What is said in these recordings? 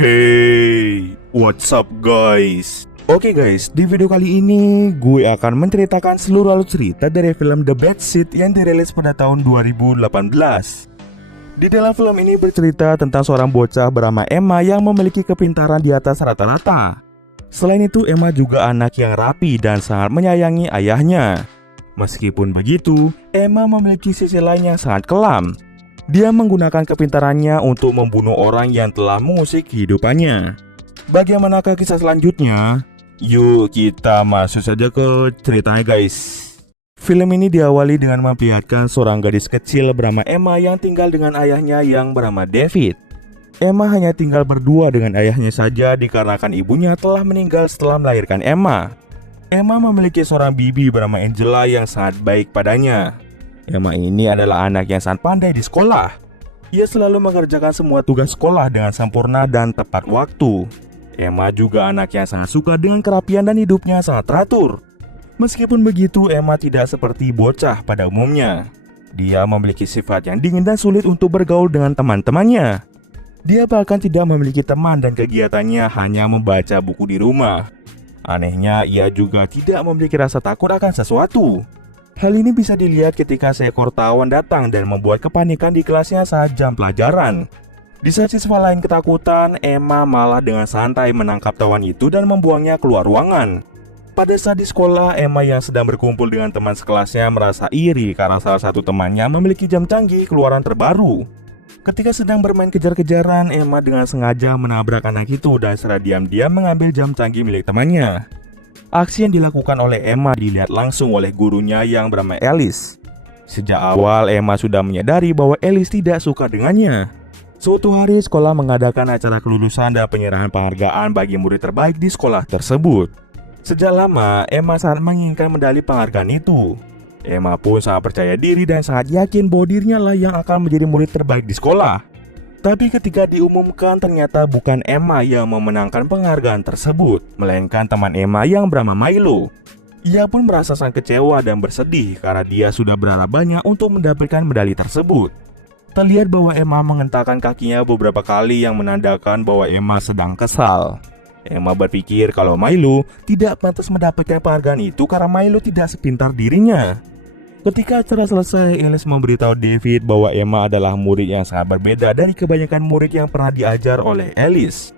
Hey, what's up guys? Oke guys, di video kali ini gue akan menceritakan seluruh alur cerita dari film The Bad Seed yang dirilis pada tahun 2018. Di dalam film ini bercerita tentang seorang bocah bernama Emma yang memiliki kepintaran di atas rata-rata. Selain itu, Emma juga anak yang rapi dan sangat menyayangi ayahnya. Meskipun begitu, Emma memiliki sisi lain yang sangat kelam. Dia menggunakan kepintarannya untuk membunuh orang yang telah mengusik kehidupannya. Bagaimanakah kisah selanjutnya? Yuk kita masuk saja ke ceritanya guys. Film ini diawali dengan memperlihatkan seorang gadis kecil bernama Emma yang tinggal dengan ayahnya yang bernama David. Emma hanya tinggal berdua dengan ayahnya saja dikarenakan ibunya telah meninggal setelah melahirkan Emma. Emma memiliki seorang bibi bernama Angela yang sangat baik padanya. Emma ini adalah anak yang sangat pandai di sekolah. Ia selalu mengerjakan semua tugas sekolah dengan sempurna dan tepat waktu. Emma juga anak yang sangat suka dengan kerapian dan hidupnya sangat teratur. Meskipun begitu, Emma tidak seperti bocah pada umumnya. Dia memiliki sifat yang dingin dan sulit untuk bergaul dengan teman-temannya. Dia bahkan tidak memiliki teman dan kegiatannya hanya membaca buku di rumah. Anehnya, ia juga tidak memiliki rasa takut akan sesuatu. Hal ini bisa dilihat ketika seekor tawon datang dan membuat kepanikan di kelasnya saat jam pelajaran. Di saat siswa lain ketakutan, Emma malah dengan santai menangkap tawon itu dan membuangnya keluar ruangan. Pada saat di sekolah, Emma yang sedang berkumpul dengan teman sekelasnya merasa iri karena salah satu temannya memiliki jam canggih keluaran terbaru. Ketika sedang bermain kejar-kejaran, Emma dengan sengaja menabrak anak itu dan secara diam-diam mengambil jam canggih milik temannya. Aksi yang dilakukan oleh Emma dilihat langsung oleh gurunya yang bernama Alice. Sejak awal, Emma sudah menyadari bahwa Alice tidak suka dengannya. Suatu hari, sekolah mengadakan acara kelulusan dan penyerahan penghargaan bagi murid terbaik di sekolah tersebut. Sejak lama, Emma sangat menginginkan medali penghargaan itu. Emma pun sangat percaya diri dan sangat yakin bahwa dirinya lah yang akan menjadi murid terbaik di sekolah. Tapi ketika diumumkan, ternyata bukan Emma yang memenangkan penghargaan tersebut, melainkan teman Emma yang bernama Milo. Ia pun merasa sangat kecewa dan bersedih karena dia sudah berharap banyak untuk mendapatkan medali tersebut. Terlihat bahwa Emma mengentakkan kakinya beberapa kali yang menandakan bahwa Emma sedang kesal. Emma berpikir kalau Milo tidak pantas mendapatkan penghargaan itu karena Milo tidak sepintar dirinya. Ketika acara selesai, Alice memberitahu David bahwa Emma adalah murid yang sangat berbeda dari kebanyakan murid yang pernah diajar oleh Alice.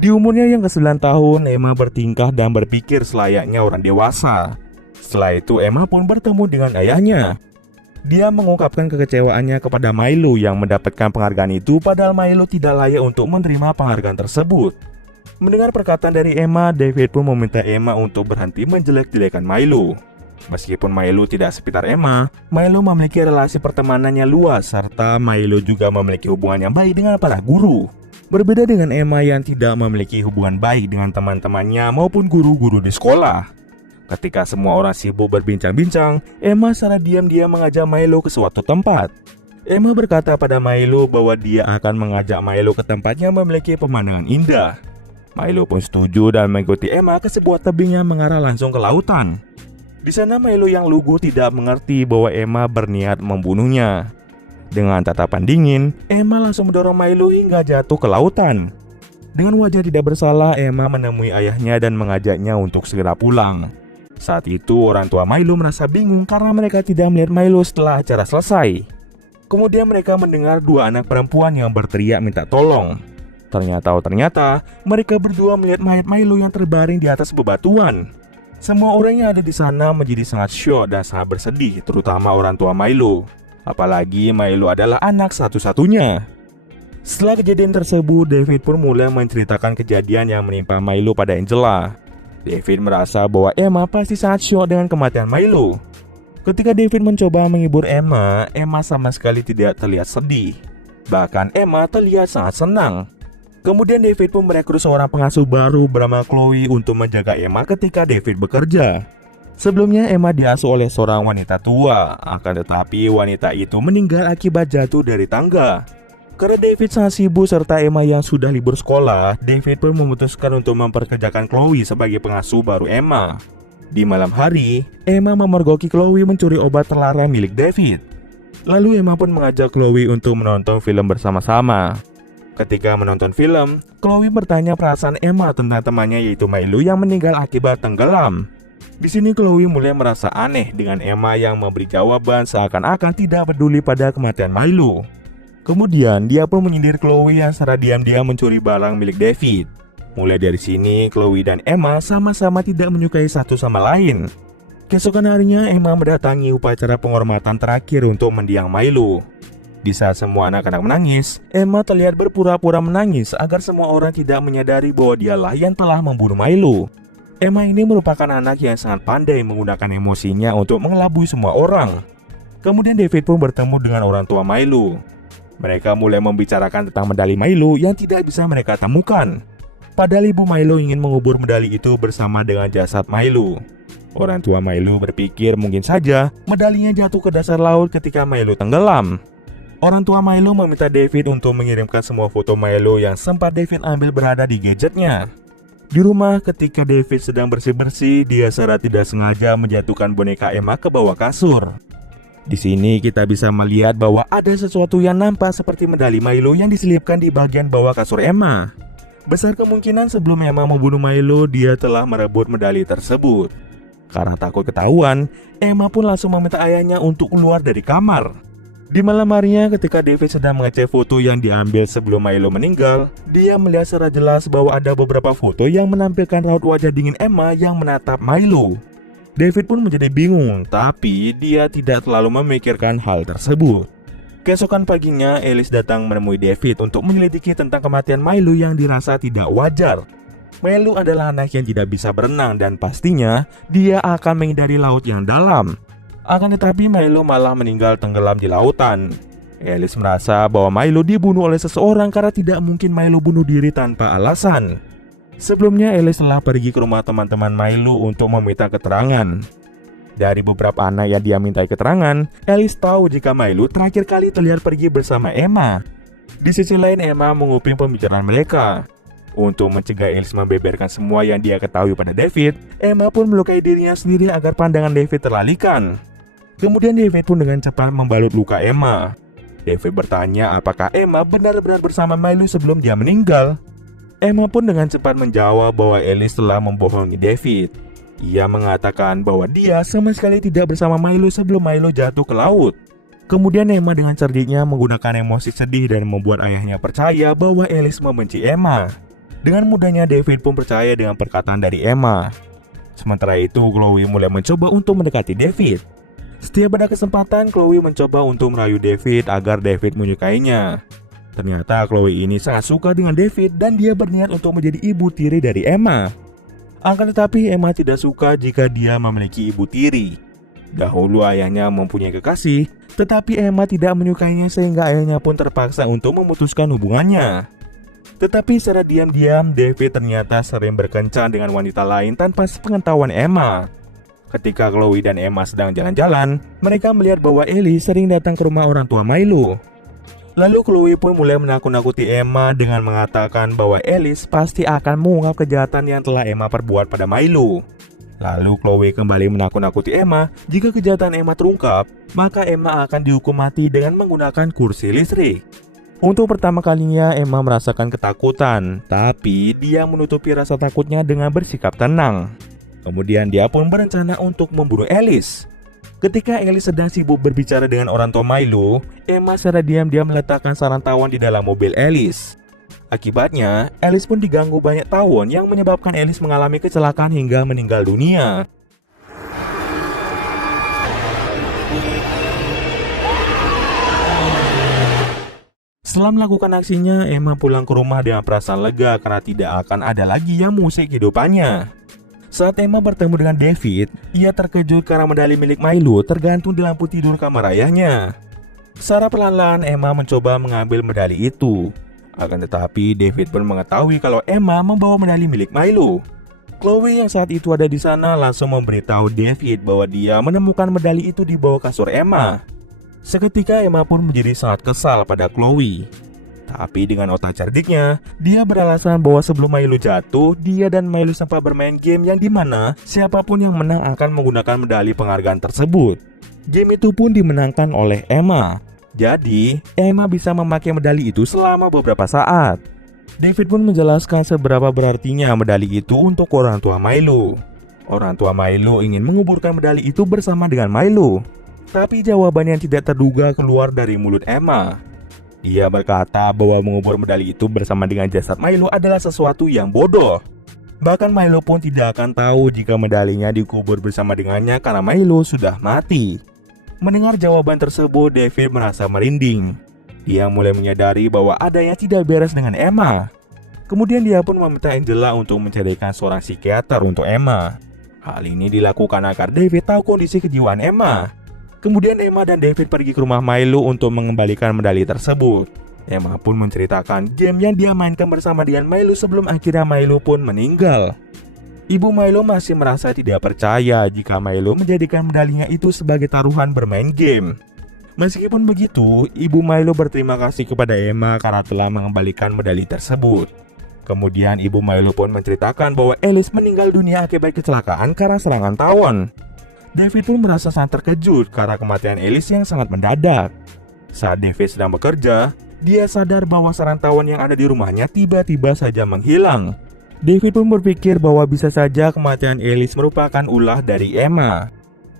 Di umurnya yang ke-9 tahun, Emma bertingkah dan berpikir selayaknya orang dewasa. Setelah itu, Emma pun bertemu dengan ayahnya. Dia mengungkapkan kekecewaannya kepada Milo yang mendapatkan penghargaan itu, padahal Milo tidak layak untuk menerima penghargaan tersebut. Mendengar perkataan dari Emma, David pun meminta Emma untuk berhenti menjelek-jelekan Milo. Meskipun Milo tidak sepintar Emma, Milo memiliki relasi pertemanannya luas, serta Milo juga memiliki hubungan yang baik dengan para guru. Berbeda dengan Emma yang tidak memiliki hubungan baik dengan teman-temannya maupun guru-guru di sekolah. Ketika semua orang sibuk berbincang-bincang, Emma secara diam-diam mengajak Milo ke suatu tempat. Emma berkata pada Milo bahwa dia akan mengajak Milo ke tempat yang memiliki pemandangan indah. Milo pun setuju dan mengikuti Emma ke sebuah tebing yang mengarah langsung ke lautan. Di sana Milo yang lugu tidak mengerti bahwa Emma berniat membunuhnya. Dengan tatapan dingin, Emma langsung mendorong Milo hingga jatuh ke lautan. Dengan wajah tidak bersalah, Emma menemui ayahnya dan mengajaknya untuk segera pulang. Saat itu orang tua Milo merasa bingung karena mereka tidak melihat Milo setelah acara selesai. Kemudian mereka mendengar dua anak perempuan yang berteriak minta tolong. Ternyata mereka berdua melihat mayat Milo yang terbaring di atas bebatuan. Semua orang yang ada di sana menjadi sangat syok dan sangat bersedih, terutama orang tua Milo. Apalagi Milo adalah anak satu-satunya. Setelah kejadian tersebut, David pun mulai menceritakan kejadian yang menimpa Milo pada Angela. David merasa bahwa Emma pasti sangat syok dengan kematian Milo. Ketika David mencoba menghibur Emma, Emma sama sekali tidak terlihat sedih. Bahkan Emma terlihat sangat senang. Kemudian David pun merekrut seorang pengasuh baru bernama Chloe untuk menjaga Emma ketika David bekerja. Sebelumnya Emma diasuh oleh seorang wanita tua, akan tetapi wanita itu meninggal akibat jatuh dari tangga. Karena David sangat sibuk serta Emma yang sudah libur sekolah, David pun memutuskan untuk memperkerjakan Chloe sebagai pengasuh baru Emma. Di malam hari, Emma memergoki Chloe mencuri obat terlarang milik David. Lalu Emma pun mengajak Chloe untuk menonton film bersama-sama. Ketika menonton film, Chloe bertanya perasaan Emma tentang temannya yaitu Milo yang meninggal akibat tenggelam. Di sini Chloe mulai merasa aneh dengan Emma yang memberi jawaban seakan-akan tidak peduli pada kematian Milo. Kemudian dia pun menyindir Chloe yang secara diam-diam mencuri barang milik David. Mulai dari sini Chloe dan Emma sama-sama tidak menyukai satu sama lain. Keesokan harinya Emma mendatangi upacara penghormatan terakhir untuk mendiang Milo. Di saat semua anak-anak menangis, Emma terlihat berpura-pura menangis agar semua orang tidak menyadari bahwa dialah yang telah membunuh Milo. Emma ini merupakan anak yang sangat pandai menggunakan emosinya untuk mengelabui semua orang. Kemudian David pun bertemu dengan orang tua Milo. Mereka mulai membicarakan tentang medali Milo yang tidak bisa mereka temukan. Padahal ibu Milo ingin mengubur medali itu bersama dengan jasad Milo. Orang tua Milo berpikir mungkin saja medalinya jatuh ke dasar laut ketika Milo tenggelam. Orang tua Milo meminta David untuk mengirimkan semua foto Milo yang sempat David ambil berada di gadgetnya. Di rumah, ketika David sedang bersih-bersih, dia secara tidak sengaja menjatuhkan boneka Emma ke bawah kasur. Di sini kita bisa melihat bahwa ada sesuatu yang nampak seperti medali Milo yang diselipkan di bagian bawah kasur Emma. Besar kemungkinan sebelum Emma membunuh Milo, dia telah merebut medali tersebut. Karena takut ketahuan, Emma pun langsung meminta ayahnya untuk keluar dari kamar. Di malam harinya ketika David sedang mengecek foto yang diambil sebelum Milo meninggal, dia melihat secara jelas bahwa ada beberapa foto yang menampilkan raut wajah dingin Emma yang menatap Milo. David pun menjadi bingung, tapi dia tidak terlalu memikirkan hal tersebut. Keesokan paginya, Alice datang menemui David untuk menyelidiki tentang kematian Milo yang dirasa tidak wajar. Milo adalah anak yang tidak bisa berenang dan pastinya dia akan menghindari laut yang dalam. Akan tetapi Milo malah meninggal tenggelam di lautan. Alice merasa bahwa Milo dibunuh oleh seseorang karena tidak mungkin Milo bunuh diri tanpa alasan. Sebelumnya Alice telah pergi ke rumah teman-teman Milo untuk meminta keterangan. Dari beberapa anak yang dia mintai keterangan, Alice tahu jika Milo terakhir kali terlihat pergi bersama Emma. Di sisi lain Emma menguping pembicaraan mereka. Untuk mencegah Alice membeberkan semua yang dia ketahui pada David, Emma pun melukai dirinya sendiri agar pandangan David teralihkan. Kemudian David pun dengan cepat membalut luka Emma. David bertanya apakah Emma benar-benar bersama Milo sebelum dia meninggal. Emma pun dengan cepat menjawab bahwa Alice telah membohongi David. Ia mengatakan bahwa dia sama sekali tidak bersama Milo sebelum Milo jatuh ke laut. Kemudian Emma dengan cerdiknya menggunakan emosi sedih dan membuat ayahnya percaya bahwa Alice membenci Emma. Dengan mudahnya David pun percaya dengan perkataan dari Emma. Sementara itu Chloe mulai mencoba untuk mendekati David. Setiap ada kesempatan, Chloe mencoba untuk merayu David agar David menyukainya. Ternyata Chloe ini sangat suka dengan David dan dia berniat untuk menjadi ibu tiri dari Emma. Akan tetapi Emma tidak suka jika dia memiliki ibu tiri. Dahulu ayahnya mempunyai kekasih, tetapi Emma tidak menyukainya sehingga ayahnya pun terpaksa untuk memutuskan hubungannya. Tetapi secara diam-diam, David ternyata sering berkencan dengan wanita lain tanpa sepengetahuan Emma. Ketika Chloe dan Emma sedang jalan-jalan, mereka melihat bahwa Ellie sering datang ke rumah orang tua Milo. Lalu Chloe pun mulai menakut-nakuti Emma dengan mengatakan bahwa Alice pasti akan mengungkap kejahatan yang telah Emma perbuat pada Milo. Lalu Chloe kembali menakut-nakuti Emma, jika kejahatan Emma terungkap, maka Emma akan dihukum mati dengan menggunakan kursi listrik. Untuk pertama kalinya Emma merasakan ketakutan, tapi dia menutupi rasa takutnya dengan bersikap tenang. Kemudian dia pun berencana untuk membunuh Alice. Ketika Alice sedang sibuk berbicara dengan orang tua Milo, Emma secara diam-diam meletakkan sarang tawon di dalam mobil Alice. Akibatnya, Alice pun diganggu banyak tawon yang menyebabkan Alice mengalami kecelakaan hingga meninggal dunia. Setelah melakukan aksinya, Emma pulang ke rumah dengan perasaan lega karena tidak akan ada lagi yang mengusik kehidupannya. Saat Emma bertemu dengan David, ia terkejut karena medali milik Milo tergantung di lampu tidur kamar ayahnya. Secara perlahan Emma mencoba mengambil medali itu. Akan tetapi David pun mengetahui kalau Emma membawa medali milik Milo. Chloe yang saat itu ada di sana langsung memberitahu David bahwa dia menemukan medali itu di bawah kasur Emma. Seketika Emma pun menjadi sangat kesal pada Chloe. Tapi dengan otak cerdiknya, dia beralasan bahwa sebelum Milo jatuh, dia dan Milo sempat bermain game yang dimana siapapun yang menang akan menggunakan medali penghargaan tersebut. Game itu pun dimenangkan oleh Emma. Jadi, Emma bisa memakai medali itu selama beberapa saat. David pun menjelaskan seberapa berartinya medali itu untuk orang tua Milo. Orang tua Milo ingin menguburkan medali itu bersama dengan Milo. Tapi jawaban yang tidak terduga keluar dari mulut Emma. Dia berkata bahwa mengubur medali itu bersama dengan jasad Milo adalah sesuatu yang bodoh. Bahkan Milo pun tidak akan tahu jika medalinya dikubur bersama dengannya karena Milo sudah mati. Mendengar jawaban tersebut, David merasa merinding. Dia mulai menyadari bahwa ada yang tidak beres dengan Emma. Kemudian dia pun meminta Angela untuk mencarikan seorang psikiater untuk Emma. Hal ini dilakukan agar David tahu kondisi kejiwaan Emma. Kemudian Emma dan David pergi ke rumah Milo untuk mengembalikan medali tersebut. Emma pun menceritakan game yang dia mainkan bersama dengan Milo sebelum akhirnya Milo pun meninggal. Ibu Milo masih merasa tidak percaya jika Milo menjadikan medalinya itu sebagai taruhan bermain game. Meskipun begitu, ibu Milo berterima kasih kepada Emma karena telah mengembalikan medali tersebut. Kemudian ibu Milo pun menceritakan bahwa Alice meninggal dunia akibat kecelakaan karena serangan tawon. David pun merasa sangat terkejut karena kematian Alice yang sangat mendadak. Saat David sedang bekerja, dia sadar bahwa sarang tawon yang ada di rumahnya tiba-tiba saja menghilang. David pun berpikir bahwa bisa saja kematian Alice merupakan ulah dari Emma.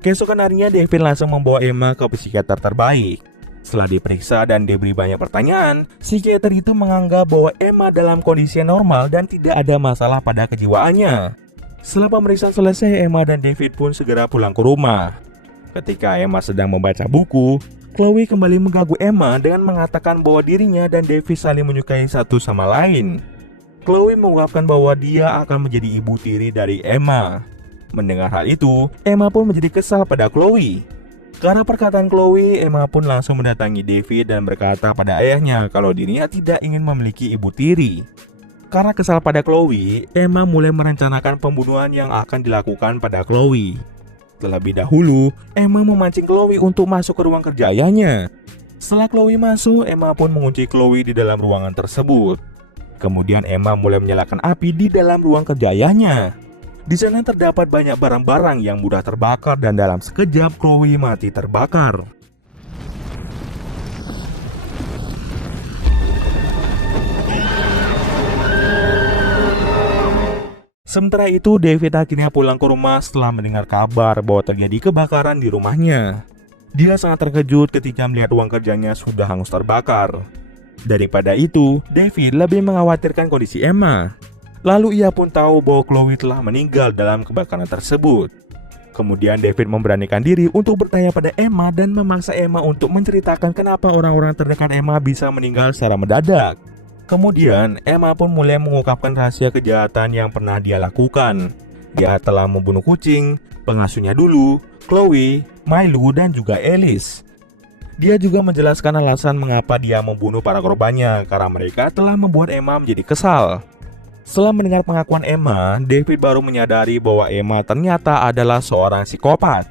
Keesokan harinya David langsung membawa Emma ke psikiater terbaik. Setelah diperiksa dan diberi banyak pertanyaan, psikiater itu menganggap bahwa Emma dalam kondisi normal dan tidak ada masalah pada kejiwaannya. Setelah pemeriksaan selesai, Emma dan David pun segera pulang ke rumah. Ketika Emma sedang membaca buku, Chloe kembali mengganggu Emma dengan mengatakan bahwa dirinya dan David saling menyukai satu sama lain. Chloe mengungkapkan bahwa dia akan menjadi ibu tiri dari Emma. Mendengar hal itu, Emma pun menjadi kesal pada Chloe. Karena perkataan Chloe, Emma pun langsung mendatangi David dan berkata pada ayahnya kalau dirinya tidak ingin memiliki ibu tiri. Karena kesal pada Chloe, Emma mulai merencanakan pembunuhan yang akan dilakukan pada Chloe. Terlebih dahulu, Emma memancing Chloe untuk masuk ke ruang kerja ayahnya. Setelah Chloe masuk, Emma pun mengunci Chloe di dalam ruangan tersebut. Kemudian Emma mulai menyalakan api di dalam ruang kerja ayahnya. Di sana terdapat banyak barang-barang yang mudah terbakar dan dalam sekejap Chloe mati terbakar. Sementara itu, David akhirnya pulang ke rumah setelah mendengar kabar bahwa terjadi kebakaran di rumahnya. Dia sangat terkejut ketika melihat ruang kerjanya sudah hangus terbakar. Daripada itu, David lebih mengkhawatirkan kondisi Emma. Lalu ia pun tahu bahwa Chloe telah meninggal dalam kebakaran tersebut. Kemudian David memberanikan diri untuk bertanya pada Emma dan memaksa Emma untuk menceritakan kenapa orang-orang terdekat Emma bisa meninggal secara mendadak. Kemudian, Emma pun mulai mengungkapkan rahasia kejahatan yang pernah dia lakukan. Dia telah membunuh kucing, pengasuhnya dulu, Chloe, Milo, dan juga Alice. Dia juga menjelaskan alasan mengapa dia membunuh para korbannya karena mereka telah membuat Emma menjadi kesal. Setelah mendengar pengakuan Emma, David baru menyadari bahwa Emma ternyata adalah seorang psikopat.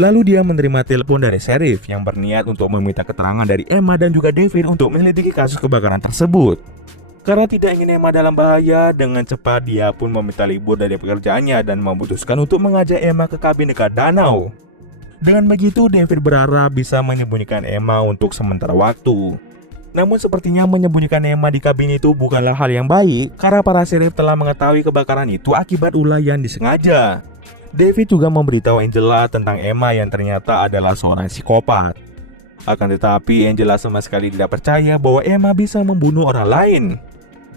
Lalu dia menerima telepon dari sheriff yang berniat untuk meminta keterangan dari Emma dan juga David untuk menyelidiki kasus kebakaran tersebut. Karena tidak ingin Emma dalam bahaya, dengan cepat dia pun meminta libur dari pekerjaannya dan memutuskan untuk mengajak Emma ke kabin dekat danau. Dengan begitu, David berharap bisa menyembunyikan Emma untuk sementara waktu. Namun sepertinya menyembunyikan Emma di kabin itu bukanlah hal yang baik karena para sheriff telah mengetahui kebakaran itu akibat ulah yang disengaja. David juga memberitahu Angela tentang Emma yang ternyata adalah seorang psikopat. Akan tetapi Angela sama sekali tidak percaya bahwa Emma bisa membunuh orang lain.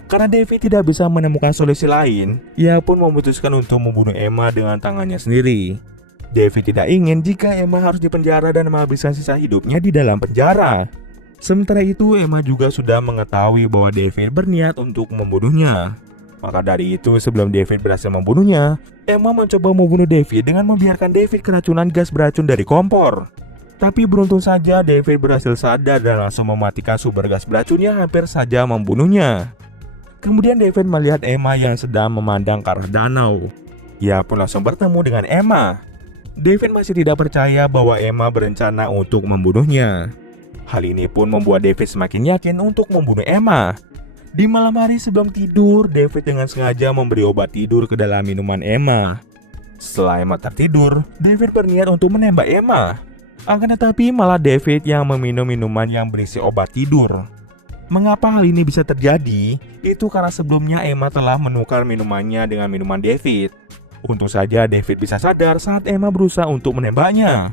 Karena David tidak bisa menemukan solusi lain, ia pun memutuskan untuk membunuh Emma dengan tangannya sendiri. David tidak ingin jika Emma harus dipenjara dan menghabiskan sisa hidupnya di dalam penjara. Sementara itu, Emma juga sudah mengetahui bahwa David berniat untuk membunuhnya. Maka dari itu, sebelum David berhasil membunuhnya, Emma mencoba membunuh David dengan membiarkan David keracunan gas beracun dari kompor. Tapi beruntung saja David berhasil sadar dan langsung mematikan sumber gas beracun yang hampir saja membunuhnya. Kemudian David melihat Emma yang sedang memandang ke arah danau. Ia pun langsung bertemu dengan Emma. David masih tidak percaya bahwa Emma berencana untuk membunuhnya. Hal ini pun membuat David semakin yakin untuk membunuh Emma. Di malam hari sebelum tidur, David dengan sengaja memberi obat tidur ke dalam minuman Emma. Setelah Emma tertidur, David berniat untuk menembak Emma. Akan tetapi malah David yang meminum minuman yang berisi obat tidur. Mengapa hal ini bisa terjadi? Itu karena sebelumnya Emma telah menukar minumannya dengan minuman David. Untung saja David bisa sadar saat Emma berusaha untuk menembaknya.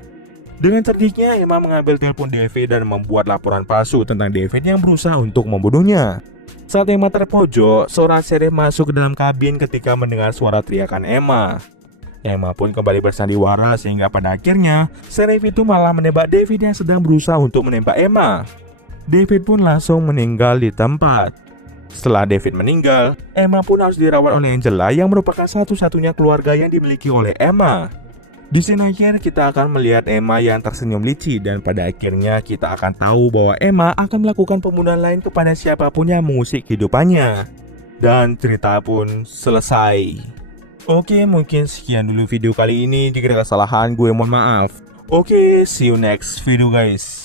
Dengan cerdiknya, Emma mengambil telepon David dan membuat laporan palsu tentang David yang berusaha untuk membunuhnya. Saat Emma terpojok, seorang sheriff masuk ke dalam kabin ketika mendengar suara teriakan Emma. Emma pun kembali bersandiwara sehingga pada akhirnya, sheriff itu malah menembak David yang sedang berusaha untuk menembak Emma. David pun langsung meninggal di tempat. Setelah David meninggal, Emma pun harus dirawat oleh Angela yang merupakan satu-satunya keluarga yang dimiliki oleh Emma. Di scene akhir kita akan melihat Emma yang tersenyum licik dan pada akhirnya kita akan tahu bahwa Emma akan melakukan pembunuhan lain kepada siapapun yang mengusik kehidupannya. Dan cerita pun selesai. Oke, mungkin sekian dulu video kali ini. Jika ada kesalahan, gue mohon maaf. Oke, see you next video guys.